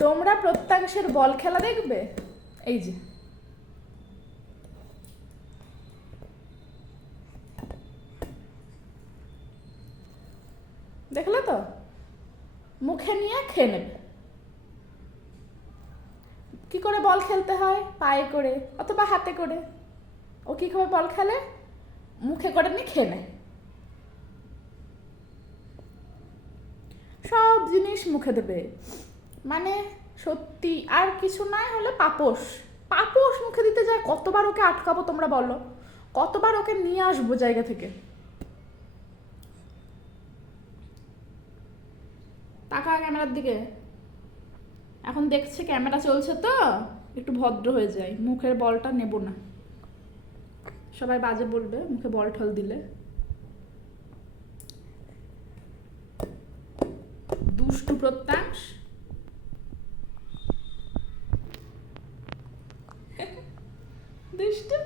তোমরা প্রত্যাংশের বল খেলা দেখবে? এই যে দেখলে তো, মুখে নিয়ে খেয়ে নেবে। কি করে বল খেলতে হয়? পায়ে করে অথবা হাতে করে। ও কি করে বল খেলে? মুখে করে নিয়ে খেয়ে নেয়। সব জিনিস মুখে দেবে, মানে সত্যি। আর কিছু নাই হলে পাপোশ। পাপোশ মুখে দিতে যায়, কতবার ওকে আটকাবো তোমরা বলো? কতবার ওকে নিয়ে আসবো জায়গা থেকে? তাকা ক্যামেরার দিকে। এখন দেখছে ক্যামেরা চলছে তো, একটু ভদ্র হয়ে যায়। মুখের বলটা নেব না, সবাই বাজে বলবে মুখে বল ঠল দিলে। দুষ্টু প্রত্যাংশ। দুষ্টু।